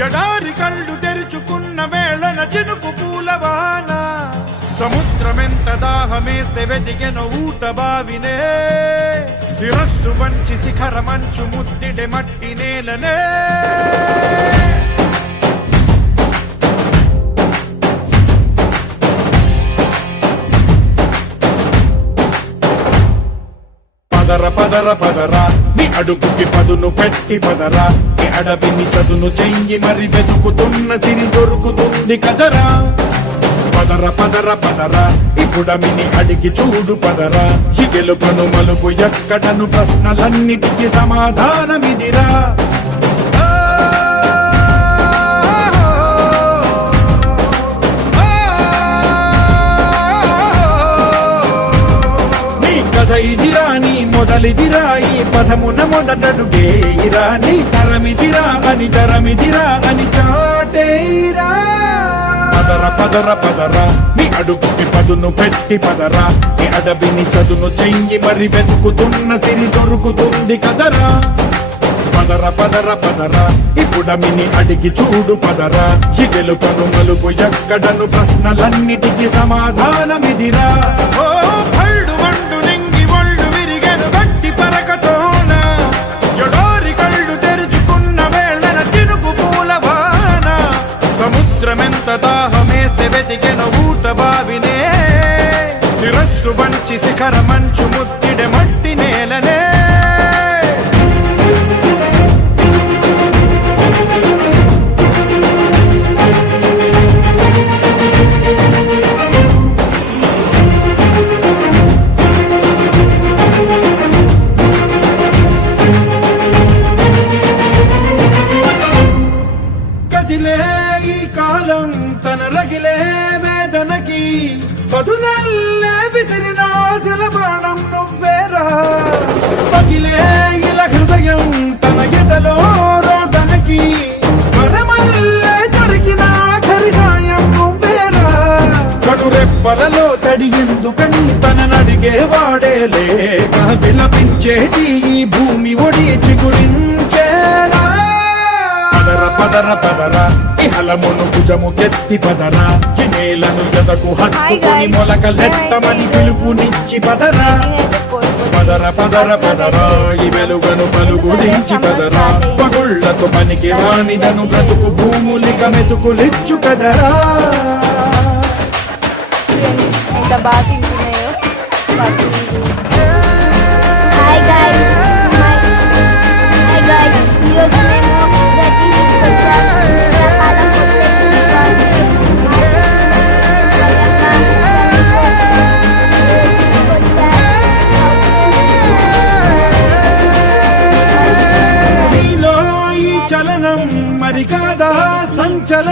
ఎడారి కళ్ళు తెరుచుకున్న వేళన చినుకు పూలవాన సముద్రమెంత దాహమేస్తే వెతికెను ఊట బావినే శిరస్సు వంచి శిఖర మంచు ముద్దిడే మట్టి నేలనే పదర పదర పదరా నీ అడుగుకి పదును పెట్టి పదరా నీ అడవిని చదును చెయ్యి మరి వెతుకుతున్న సిరి దొరుకుతుంది కదరా పదర పదర పదరా ఇప్పుడమిని అడిగి చూడు పదరా చిగెలుపను మలుపు ఎక్కడను ప్రశ్నలన్నిటికీ సమాధానమిదిరా ఇదిరా నీ మొదలిదిరా ఈ పదమున మొదటడుగేయిరా నీ తరమిదిరా అని చాటేరా పదర పదర పదరా నీ అడుగుకి పదును పెట్టి పదరా నీ అడవిని చదును చెయ్యి మరి వెతుకుతున్న సిరి దొరుకుతుంది కదరా పదర పదర పదరా ఇప్పుడమిని అడిగి చూడు పదరా చిగెలుపను మలుపు ఎక్కడను ప్రశ్నలన్నిటికీ సమాధానమిదిరా సముద్రమెంత దాహమేస్తే వెతికెను ఊట బావినే శిరస్సు వంచి శిఖర మంచు ముద్దిడే మట్టి నేలనే ఈ కాలం తన రగిలే వేదనకి పదునల్లే విసిరిన ఆశల బాణం నువ్వేరా పగిలే ఇలా హృదయం తన ఎదలో రోదనకి పరమల్లే దొరికిన ఆఖరి సాయం నువ్వేరా కడురెప్పలలో తడి ఎందుకని తననడిగే వాడే లేక విలపించేటి ఈ భూమి ఒడి చిగురించేరా పదర పదరా ఇహలమును భుజము కెత్తి పదరా నేలను ఎదకు హత్తుకొని మొలకలెత్తమని పిలుపునిచ్చి పదరా పదర పదర పదరా ఈ వెలుగను పలుగురించి పదరా పగుళ్లకు పనికి వానిదను బ్రతుకు భూములిక మెతుకులిచ్చు కదరా మరి కాదా సంచలనం